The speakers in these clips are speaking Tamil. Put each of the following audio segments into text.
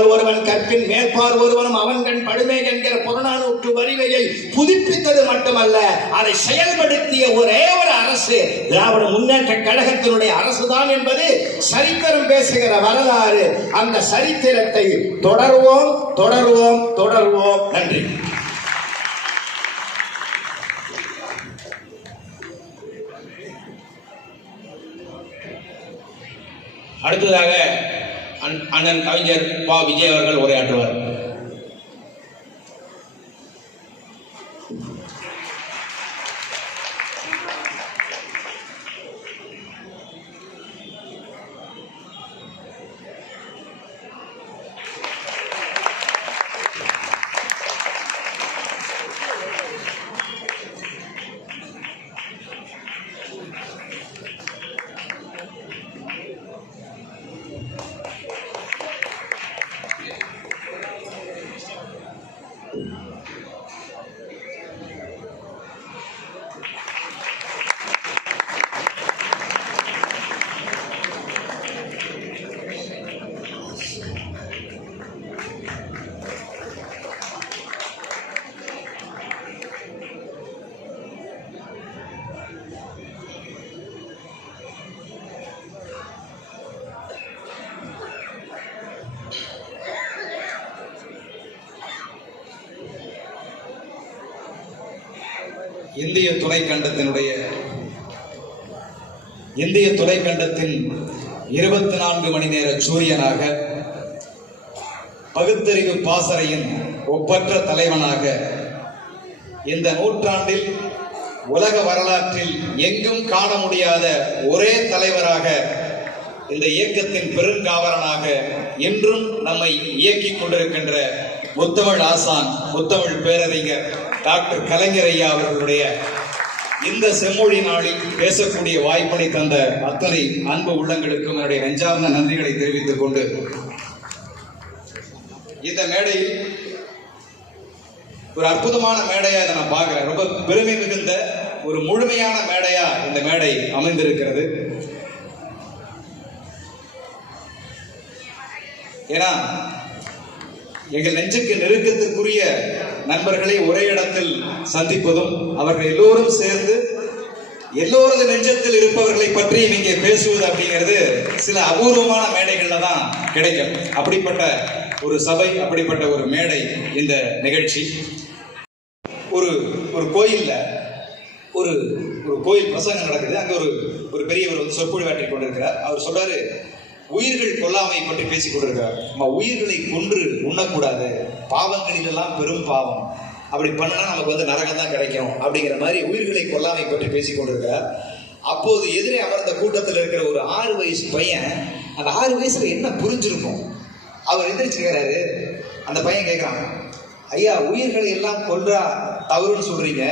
மேற்பால் ஒருவன் கற்பின் மேற்பால் ஒருவனும் அவன் கண் படுமே என்கிற புறநானூற்று வரிவையை புதுப்பித்தது மட்டுமல்ல அதை செயல்படுத்திய ஒரே ஒரு அரசு திராவிட முன்னேற்ற கழகத்தினுடைய அரசுதான் என்பது சரித்திரம் பேசுகிற வரலாறு. அந்த சரித்திரத்தை தொடர்வோம் தொடர்வோம் தொடர்வோம். நன்றி. அடுத்ததாக அண்ணன் கவிஞர் பா. விஜய் அவர்கள் உரையாற்றுவார். இந்திய துணைக்கண்டத்தினுடைய இந்திய துணைக்கண்டத்தின் இருபத்தி நான்கு மணி நேர சூரியனாக பகுத்தறிவு பாசறையின் ஒப்பற்ற தலைவனாக இந்த நூற்றாண்டில் உலக வரலாற்றில் எங்கும் காண முடியாத ஒரே தலைவராக இந்த இயக்கத்தின் பெருங்காவலனாக இன்றும் நம்மை இயக்கிக் கொண்டிருக்கின்ற முத்தமிழ் ஆசான் முத்தமிழ் பேரறிஞர் டாக்டர் கலைஞர் ஐயா அவர்களுடைய இந்த செம்மொழி நாளில் பேசக்கூடிய வாய்ப்பினை தந்த அத்தனை அன்பு உள்ளங்களுக்கும் என்னுடைய நெஞ்சார்ந்த நன்றிகளை தெரிவித்துக் கொண்டு இந்த மேடையில் ஒரு அற்புதமான மேடையா இதை நான் பார்க்கிறேன். ரொம்ப பெருமை மிகுந்த ஒரு முழுமையான மேடையா இந்த மேடை அமைந்திருக்கிறது. ஏன்னா எங்கள் நெஞ்சுக்கு நெருக்கத்துக்குரிய நண்பர்களை ஒரே இடத்தில் சந்திப்பதும் அவர்கள் எல்லோரும் சேர்ந்து எல்லோரது நெஞ்சத்தில் இருப்பவர்களை பற்றி நீங்க பேசுவது அப்படிங்கிறது சில அபூர்வமான மேடைகள்ல தான் கிடைக்கும். அப்படிப்பட்ட ஒரு சபை அப்படிப்பட்ட ஒரு மேடை இந்த நிகழ்ச்சி. ஒரு ஒரு கோயில்ல ஒரு ஒரு கோயில் பிரசங்கம் நடக்குது. அங்க ஒரு ஒரு பெரியவர் வந்து சொற்பொழிவாற்றி கொண்டிருக்கிறார். அவர் சொல்றாரு உயிர்கள் கொல்லாமை பற்றி பேசிக் கொண்டிருக்கிறார். நம்ம உயிர்களை கொன்று உண்ணக்கூடாது. பாவங்களிலெல்லாம் பெரும் பாவம். அப்படி பண்ணால் நமக்கு வந்து நரகம் தான் கிடைக்கும் அப்படிங்கிற மாதிரி உயிர்களை கொல்லாமை பற்றி பேசி கொண்டிருக்கிறார் அப்போது எதிரே அமர்ந்த கூட்டத்தில் இருக்கிற ஒரு ஆறு வயசு பையன் அந்த ஆறு வயசுல என்ன புரிஞ்சிருக்கும்? அவர் எந்திரிச்சுக்கிறாரு அந்த பையன் கேட்குறான் ஐயா உயிர்களை எல்லாம் கொன்றா தவறுன்னு சொல்றீங்க.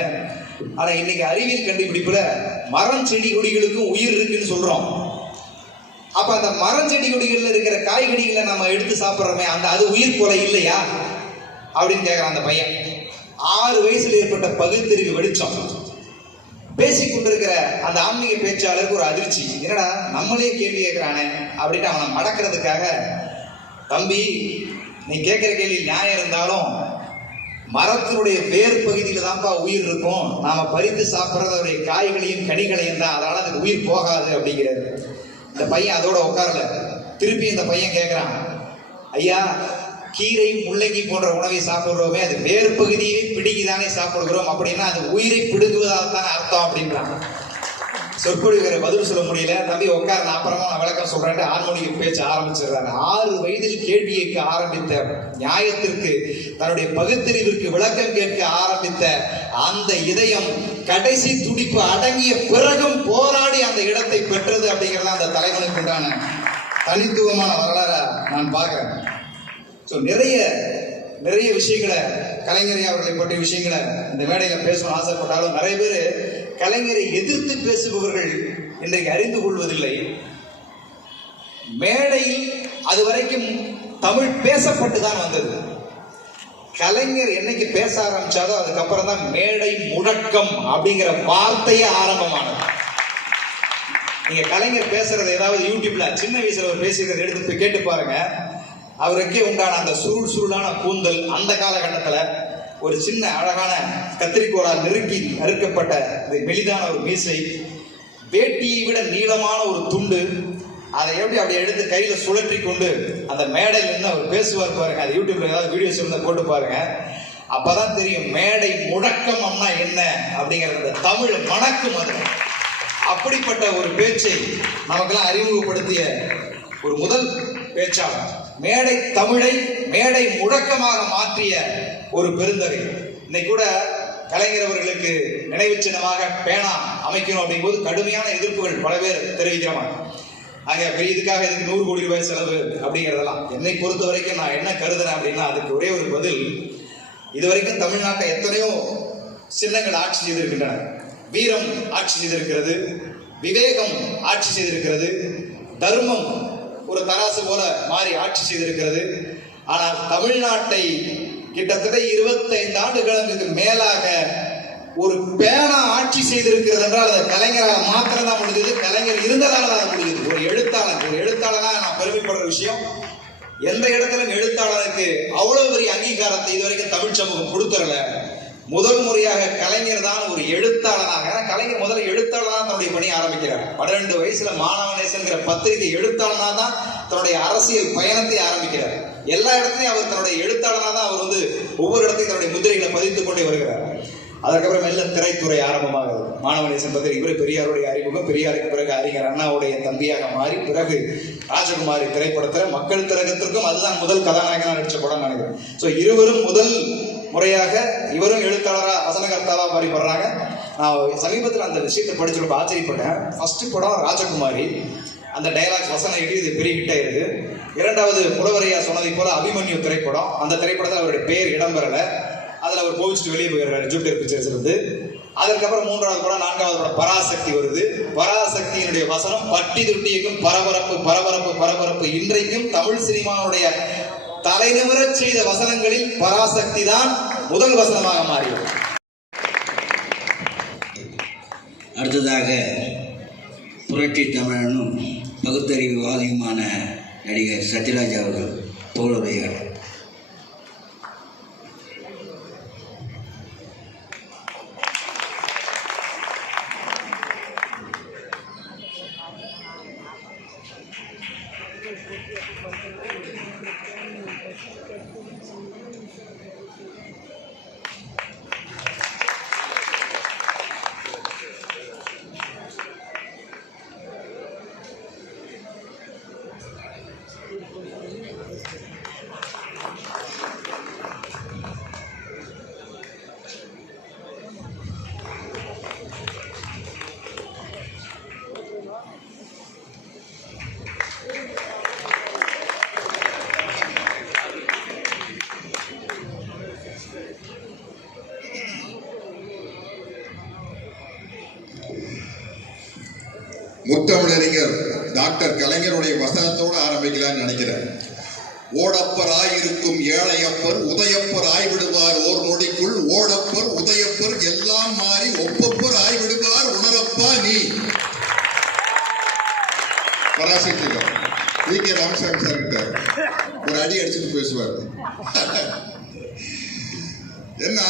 ஆனா இன்னைக்கு அறிவியல் கண்டுபிடிப்புல மரம் செடி கொடிகளுக்கும் உயிர் இருக்குன்னு சொல்றோம். அப்ப அந்த மரம் செடி கொடிகள்ல இருக்கிற காய்கறிகளை நம்ம எடுத்து சாப்பிட்றோமே அந்த அது உயிர் கொலை இல்லையா? அப்படின்னு கேட்குறான் அந்த பையன். ஆறு வயசில் ஏற்பட்ட பகுத்தறிவு வெளிச்சம். பேசிக்கொண்டிருக்கிற அந்த ஆன்மீக பேச்சாளருக்கு ஒரு அதிர்ச்சி. என்னடா நம்மளே கேள்வி கேட்குறானே அப்படின்ட்டு அவனை மடக்கிறதுக்காக தம்பி நீ கேட்குற கேள்வி நியாயம் இருந்தாலும் மரத்தினுடைய வேர் பகுதியில் தான்ப்பா உயிர் இருக்கும். நாம் பறித்து சாப்பிட்றதுடைய காய்களையும் கனிகளையும் தான். அதனால் அதுக்கு உயிர் போகாது அப்படிங்கிறாரு. இந்த பையன் அதோட உட்காரல. திருப்பி இந்த பையன் கேட்குறான் ஐயா கீரை முள்ளங்கி போன்ற உணவை சாப்பிடுறோமே அது வேறு பகுதியை பிடுங்கிதானே சாப்பிடுகிறோம் அப்படின்னா அது உயிரை பிடுங்குவதால்தானே அர்த்தம் அப்படின்றாங்க. சொற்பொழிவுகிற பதில் சொல்ல முடியல. தம்பி உட்கார் நான் அப்புறமா நான் விளக்கம் சொல்றேன் ஆண்மொழிக்கு பேச்சு ஆரம்பிச்சிடுறாரு. ஆறு வயதில் கேள்வி கேட்க ஆரம்பித்த நியாயத்திற்கு தன்னுடைய பகுத்தறிவிற்கு விளக்கம் கேட்க ஆரம்பித்த அந்த இதயம் கடைசி துடிப்பு அடங்கிய பிறகும் போராடி அந்த இடத்தை பெற்றது அப்படிங்கிறது அந்த தலைவனுக்கு உண்டான தனித்துவமான வரலாறை நான் பார்க்கிறேன். ஸோ நிறைய நிறைய விஷயங்களை கலைஞரை அவர்களை பற்றிய விஷயங்களை இந்த மேடையில் பேசணும் ஆசைப்பட்டாலும் நிறைய பேர் கலைஞரை எதிர்த்து பேசுபவர்கள் இன்றைக்கு அறிந்து கொள்வதில்லை. மேடையில் அது வரைக்கும் தமிழ் பேசப்பட்டு தான் வந்தது. கலைஞர் என்னைக்கு பேச ஆரம்பிச்சாரோ அதுக்கப்புறம் தான் மேடை முழக்கம் அப்படிங்கிற வார்த்தையே ஆரம்பமானது. நீங்க கலைஞர் பேசுறது ஏதாவது யூடியூப்ல சின்ன வயசுல ஒரு பேசிக்கிறத எடுத்து போய் கேட்டு பாருங்க. அவருக்கே உண்டான அந்த சுருள் சுருளான கூந்தல் அந்த காலகட்டத்தில் ஒரு சின்ன அழகான கத்திரிக்கோளால் நெருக்கி அறுக்கப்பட்ட மெலிதான ஒரு மீசை வேட்டியை விட நீளமான ஒரு துண்டு அதை எப்படி அப்படி எடுத்து கையில சுழற்றி கொண்டு அந்த மேடையில் நின்று அவர் பேசுவார் பாருங்க. அது யூடியூப்ல ஏதாவது வீடியோஸ் இருந்தால் போட்டு பாருங்க. அப்பதான் தெரியும் மேடை முழக்கம்னா என்ன அப்படிங்கிற அந்த தமிழ் மணக்கும் அது. அப்படிப்பட்ட ஒரு பேச்சை நமக்கெல்லாம் அறிமுகப்படுத்திய ஒரு முதல் பேச்சாளர். மேடை தமிழை மேடை முழக்கமாக மாற்றிய ஒரு பெருந்தகை. இன்னைக்கு கூட கலைஞர் அவர்களுக்கு நினைவு சின்னமாக பேனா அமைக்கணும் அப்படிங்கும்போது கடுமையான எதிர்ப்புகள் பல பேர் தெரிவிக்கிறாங்க ஆக பெரிய இதுக்காக இதுக்கு நூறு கோடி ரூபாய் செலவு அப்படிங்கிறதெல்லாம் என்னை பொறுத்த வரைக்கும் நான் என்ன கருதுறேன் அப்படின்னா அதுக்கு ஒரே ஒரு பதில். இதுவரைக்கும் தமிழ்நாட்டை எத்தனையோ சின்னங்கள் ஆட்சி செய்திருக்கின்றன. வீரம் ஆட்சி செய்திருக்கிறது விவேகம் ஆட்சி செய்திருக்கிறது தர்மம் ஒரு தராசு போல மாறி ஆட்சி செய்திருக்கிறது. ஆனால் தமிழ்நாட்டை கிட்டத்தட்ட 25 ஆண்டுகளுக்கு மேலாக ஒரு பேனா ஆட்சி செய்திருக்கிறது என்றால் அது கலைஞரால் மாத்திரம் தான் முடிஞ்சது. கலைஞர் இருந்ததால தான் முடிஞ்சது. ஒரு எழுத்தாளர் ஒரு எழுத்தாளனா நான் பெருமைப்படுற விஷயம் எந்த இடத்துல எழுத்தாளருக்கு அவ்வளவு பெரிய அங்கீகாரத்தை இதுவரைக்கும் தமிழ் சமூகம் கொடுத்துறல முதல் முறையாக கலைஞர் தான் ஒரு எழுத்தாளனாக ஏன்னா கலைஞர் முதல்ல எழுத்தாளனா தன்னுடைய பணியை ஆரம்பிக்கிறார். பன்னிரெண்டு வயசுல மாணவனேசங்கிற பத்திரிகை எழுத்தாளனா தான் தன்னுடைய அரசியல் பயணத்தை ஆரம்பிக்கிறார். எல்லா இடத்துலையும் அவர் தன்னுடைய எழுத்தாளனா தான் அவர் வந்து ஒவ்வொரு இடத்தையும் தன்னுடைய முத்திரைகளை பதித்துக் கொண்டே வருகிறார். அதற்கப்புறம் மெல்ல திரைத்துறை ஆரம்பமாகுது. மாணவனேசன் பத்திரி இவர் பெரியாருடைய அறிமுகம். பெரியாருக்கு பிறகு அறிஞர் அண்ணாவுடைய தம்பியாக மாறி பிறகு ராஜகுமாரி திரைப்படத்தில் மக்கள் திலகத்திற்கும் அதுதான் முதல் கதாநாயகனாக நடிச்ச படம் நினைக்கிறேன். ஸோ இருவரும் முதல் முறையாக இவரும் எழுத்தாளராக வசனகர்த்தாவாக மாறி நான் சமீபத்தில் அந்த விஷயத்தை படிச்சு ரொம்ப ஆச்சரியப்பட்டேன். ஃபர்ஸ்ட் படம் ராஜகுமாரி. அந்த டயலாக்ஸ் வசனம் எழுதி பெரிய ஹிட் ஆயிருக்கு இரண்டாவது புலவரையா சொன்னதை போல அபிமன்யு திரைப்படம். அந்த திரைப்படத்தில் அவருடைய பெயர் இடம்பெறலை. அதில் அவர் கோவிச்சுட்டு வெளியே போயிடுறாரு. ஜூபிட்டர் பிக்சர்ஸ் இருந்து. அதற்கப்புறம் மூன்றாவது படம் நான்காவது படம் பராசக்தி வருது. பராசக்தியினுடைய வசனம் பட்டி துட்டியக்கும் பரபரப்பு பரபரப்பு பரபரப்பு இன்றைக்கும் தமிழ் சினிமாவுடைய தலைநிமிரச் செய்த வசனங்களில் பராசக்தி தான் முதல் வசனமாக மாறியது. அடுத்ததாக புரட்சி தமிழனும் பகுத்தறிவுவாதியுமான நடிகர் சத்யராஜ் அவர்கள் தோளுரையாடல் தமிழறிஞர் டாக்டர் கலைஞருடைய வசனத்தோடு ஆரம்பிக்கலாம்னு நினைக்கிறேன். ஓடப்பர் ஆயிருக்கும் ஏழையப்பர் உதயப்பர் ஆய்விடுவார் ஓர் நொடிக்குள். ஓடப்பர் உதயப்பர் எல்லாம் மாறி ஒப்பப்பர் ஆய்விடுவார் உணரப்பா நீ. பராசக்திகள். வி கே ராமசாமி சார் கிட்ட ஒரு அடி அடிச்சுட்டு பேசுவார். என்ன?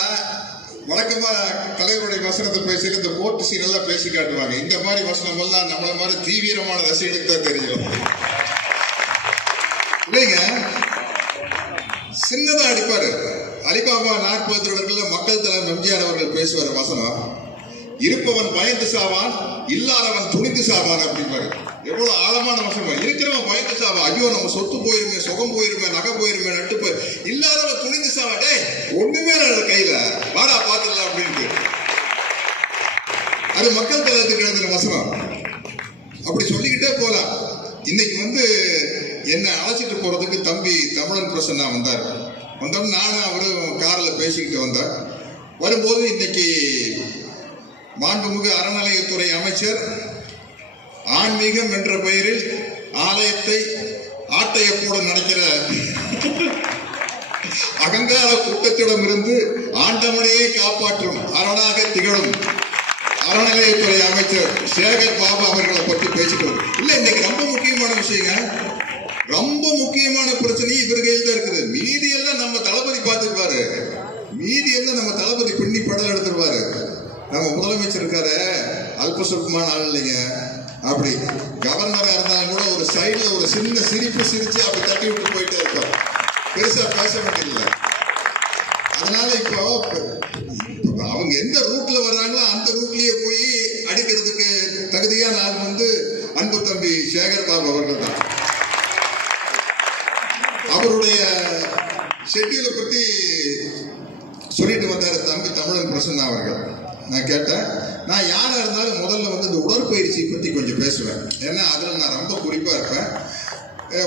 வழக்கமாக தலைவருடைய வசனத்தை பேசிட்டு இந்த ஓட்டு சீனெல்லாம் பேசி காட்டுவாங்க. இந்த மாதிரி வசனம் எல்லாம் நம்மள மாதிரி தீவிரமான ரசிகனுக்கு தான் தெரியும் இல்லைங்க? சின்னதாக அடிப்பாரு. அலிபாபா நாற்பது மக்கள் தலைவர் எம்ஜிஆர் அவர்கள் பேசுவார் வசனம். இருப்பவன் பயந்து சாவான் இல்லாதவன் துணிந்து சாவான் அப்படிம்பாரு. எவ்வளவு ஆழமான வசனம். இருக்கிறவன் பயந்து சாவான். ஐயோ நம்ம சொத்து போயிருமே சுகம் போயிருமே நகை போயிருமே நட்டு போய். இல்லாதவன் துணிந்து சாவாட்டே ஒண்ணுமே இல்லை கையில. வாடா பாத்துடலாம் அப்படின்ட்டு. அது மக்கள் தலைவத்துக்கு எழுதின வசனம். அப்படி சொல்லிக்கிட்டே போலாம். இன்னைக்கு வந்து என்னை அழைச்சிட்டு போறதுக்கு தம்பி தமிழன் பிரசன்னா வந்தார். வந்தோம் நானும் அவரும் கார்ல பேசிக்கிட்டு வந்தேன் வரும்போது இன்னைக்கு மாண்புமிகு அறநிலையத்துறை அமைச்சர் ஆன்மீகம் என்ற பெயரில் ஆலயத்தை ஆட்டையப்போடு நடக்கிற அகங்கார கூட்டத்திடமிருந்து ஆண்டவனையே காப்பாற்றும் அரணாக திகழும் அறநிலையத்துறை அமைச்சர் சேகர் பாபு அவர்களை பற்றி பேசிக்கிறோம் இல்ல இன்னைக்கு ரொம்ப முக்கியமான விஷயங்க. ரொம்ப முக்கியமான பிரச்சனை இவர் கையில் தான் இருக்குது. மீதி எல்லாம் நம்ம தளபதி பார்த்துருப்பாரு. மீதி எல்லாம் நம்ம தளபதி பின்னி படம் எடுத்துருவாரு நம்ம முதலமைச்சர் இருக்காரு அல்ப சொற்பமான ஆள் இல்லைங்க. அப்படி கவர்னரா இருந்தாலும் கூட ஒரு சைடுல ஒரு சின்ன சிரிப்பு சிரிச்சு அப்படி தட்டி விட்டு போயிட்டே இருக்கோம். பெருசா பேச வேண்டியதில்லை. அதனால இப்போ அவங்க எந்த ரூட்ல வர்றாங்களோ அந்த ரூட்லயே போய் அடிக்கிறதுக்கு தகுதியா நான் வந்து அன்பு தம்பி சேகர் பாபு அவர்கள் தான். அவருடைய ஷெட்யூலை பத்தி சொல்லிட்டு வந்தாரு தம்பி தமிழன் பிரசன்னா அவர்கள். நான் கேட்டேன். நான் யாராக இருந்தாலும் முதல்ல வந்து இந்த உடற்பயிற்சியை பற்றி கொஞ்சம் பேசுவேன். ஏன்னா அதில் நான் ரொம்ப குறிப்பாக இருப்பேன்.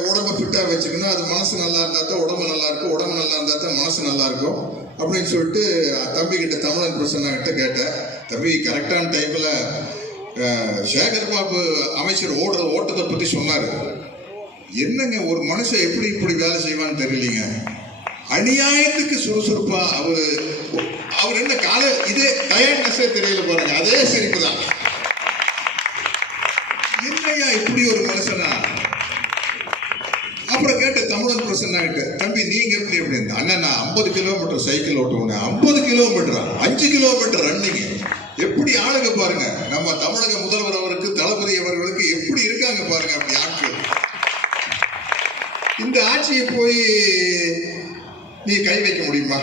உடம்பை ஃபிட்டாக வச்சுக்கணும். அது மனசு நல்லா இருந்தால் தான் உடம்பு நல்லா இருக்கும். உடம்பு நல்லா இருந்தால் தான் மனசு நல்லா இருக்கும். அப்படின்னு சொல்லிட்டு தம்பிக்கிட்ட தமிழன் பிரசன்னா கிட்ட கேட்டேன். தம்பி கரெக்டான டைமில் சேகர் பாபு அமைச்சர் ஓடுற ஓட்டத்தை பற்றி சொன்னார். என்னங்க ஒரு மனுஷன் எப்படி இப்படி வேலை செய்வான்னு தெரியலீங்க? அநியாயத்துக்கு சுறுசுறுப்பா அவர் அவர் என்ன கால இதே டயர்ட்னஸே தெரியல பாருங்க அதே சிரிப்பு தான். என்னையா இப்படி ஒரு மனுஷனா? அப்புறம் கேட்ட தமிழன் பிரசன்னா ஆகிட்டு தம்பி நீங்க எப்படி எப்படி? அண்ணன் நான் ஐம்பது கிலோமீட்டர் சைக்கிள் ஓட்டுவேன் ஐம்பது கிலோமீட்டர் அஞ்சு கிலோமீட்டர் ரன்னிங் எப்படி ஆளுங்க பாருங்க நம்ம தமிழக முதல்வர் அவருக்கு தளபதி அவர்களுக்கு எப்படி இருக்காங்க பாருங்க அப்படி ஆட்கள். இந்த ஆட்சியை போய் நீ கை வைக்க முடியுமா?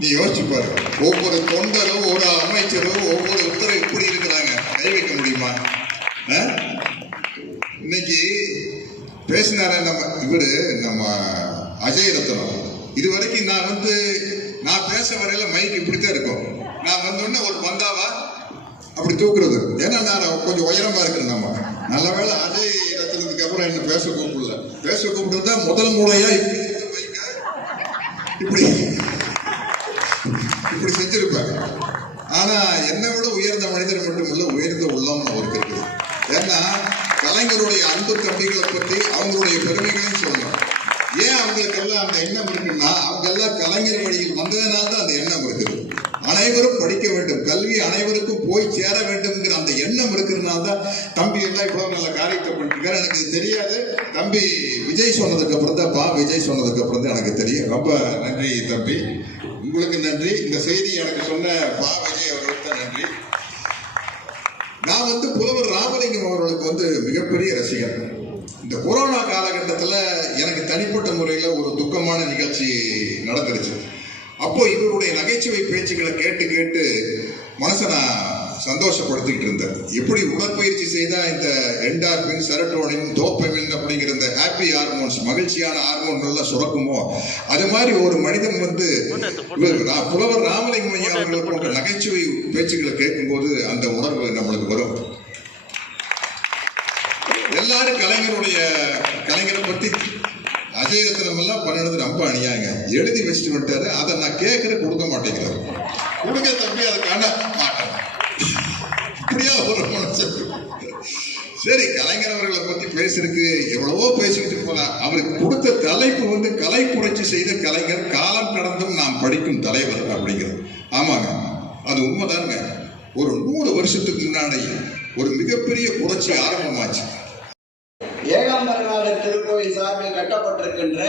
நீ யோசிச்சு பாரு. ஒவ்வொரு தொண்டரும் ஒரு அமைச்சரும் ஒவ்வொரு உத்தரவு எப்படி இருக்கிறாங்க. கை வைக்க முடியுமா? இன்னைக்கு பேசினார நம்ம இவரு நம்ம அஜய் ரத்னம் இது வரைக்கும் நான் வந்து நான் பேச வரையில மைக் இப்படித்தான் இருக்கும். நான் வந்தோடனே ஒரு பந்தாவா? அப்படி தூக்குறது. ஏன்னா நான் கொஞ்சம் உயரமா இருக்கிறேன் நம்ம. நல்ல வேளை அஜய் ரத்னத்துக்கு அப்புறம் என்ன பேச கூப்பிடல. பேச கூப்பிடுறது தான் முதல் முறையா இப்படி இப்படி. இப்படி செஞ்சிருப்பேன் ஆனா என்னை விட உயர்ந்த மனிதர் மட்டுமல்ல உயர்ந்த உள்ளம் அவருக்கு இருக்குது ஏன்னா கலைஞருடைய அன்பு தம்பிகளை பற்றி அவங்களுடைய பெருமைகளையும் சொல்லணும் ஏன் அவங்களுக்கு எல்லாம் அந்த எண்ணம் இருக்குன்னா அவங்க எல்லாம் கலைஞர் வழியில் வந்ததுனால தான் அந்த எண்ணம் இருக்குது. அனைவரும் படிக்க வேண்டும். கல்வி அனைவருக்கும் போய் சேர வேண்டும்ங்கிற அந்த எண்ணம் இருக்கிறதுனால தான் தம்பி எல்லாம் இவ்வளவு நல்ல காரியத்தை பண்ணிருக்காரு எனக்கு இது தெரியாது. தம்பி விஜய் சொன்னதுக்கு அப்புறம் தான் பா விஜய் சொன்னதுக்கு அப்புறம் தான் எனக்கு தெரியும். ரொம்ப நன்றி தம்பி. உங்களுக்கு நன்றி. இந்த செய்தி எனக்கு சொன்ன பா விஜய் அவர்களுக்கு தான் நன்றி. நான் வந்து புலவர் ராமலிங்கம் அவர்களுக்கு வந்து மிகப்பெரிய ரசிகர் இந்த கொரோனா காலகட்டத்தில் எனக்கு தனிப்பட்ட முறையில் ஒரு துக்கமான நிகழ்ச்சி நடந்துருச்சு. அப்போ இவருடைய நகைச்சுவை பேச்சுக்களை கேட்டு கேட்டு மனசை நான் சந்தோஷப்படுத்திக்கிட்டு இருந்தேன். எப்படி உடற்பயிற்சி செய்தால் இந்த என்டார்பின் செரட்டோனின் டோப்பமின் அப்படிங்கிற இந்த ஹாப்பி ஹார்மோன்ஸ் மகிழ்ச்சியான ஹார்மோன்கள்லாம் சுரக்குமோ? அது மாதிரி ஒரு மனிதன் வந்து புலவர் ராமலிங்கம் ஐயா அவர்கள் போன்ற நகைச்சுவை பேச்சுக்களை கேட்கும்போது அந்த உணர்வு நம்மளுக்கு வரும். எல்லாரும் கலைஞருடைய கலைஞரை பற்றி அஜய் ரத்னம் எல்லாம் ரொம்ப அணியாங்க எழுதி வச்சுட்டு விட்டாரு அதை நான் கேட்கற கொடுக்க மாட்டேங்கிறாரு. கொடுக்க தம்பி அதுக்கான மாட்டேன். இப்படியா ஒரு மனசு சரி கலைஞர் அவர்களை பத்தி பேசுறதுக்கு எவ்வளவோ பேசிக்கிட்டு போலாம் அவருக்கு கொடுத்த தலைப்பு வந்து கலை புரட்சி செய்த கலைஞர் காலம் கடந்தும் நாம் படிக்கும் தலைவர் அப்படிங்கிறது. ஆமாங்க. அது உண்மைதாங்க ஒரு நூறு வருஷத்துக்கு முன்னாடி ஒரு மிகப்பெரிய புரட்சி ஆரம்பமாச்சு. ஏகாம்பரநாதர் திருக்கோயில் சார்பில் கட்டப்பட்டிருக்கின்ற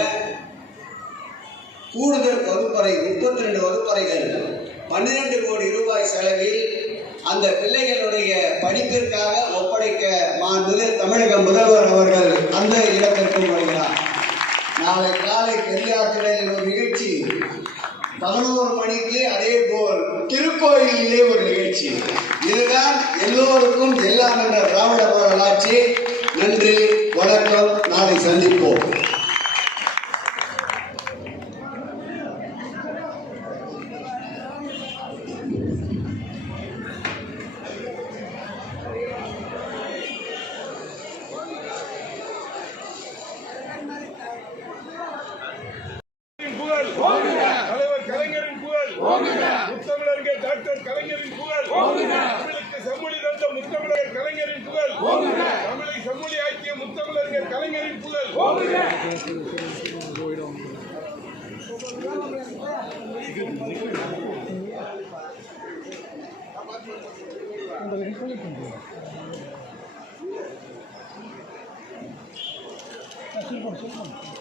கூடுதல் வகுப்பறை முப்பத்தி ரெண்டு வகுப்பறைகள் பன்னிரண்டு கோடி ரூபாய் செலவில் அந்த பிள்ளைகளுடைய படிப்பிற்காக ஒப்படைக்க மாண்புமிகு தமிழக முதல்வர் அவர்கள் அந்த இடத்திற்கும் வருகிறார். நாளை காலை பெரியாற்றில் ஒரு நிகழ்ச்சி. பதினோரு மணிக்கு அதே போல் திருக்கோயிலே ஒரு நிகழ்ச்சி. இதுதான் எல்லோருக்கும் எல்லாம் என்ற திராவிட மாடல் நன்றி வணக்கம். நாளை சந்திப்போம். தலைவர் கலைஞரின் புகழ். முத்தமிழர்கள் டாக்டர் கலைஞரின் புகழ் தமிழுக்கு செம்மொழி தந்த முத்தமிழர் கலைஞரின் புகழ் தமிழை செம்மொழி ஆக்கிய முத்தமிழர்கள் கலைஞரின் புகழ் சொல்லுங்க சொல்லுங்க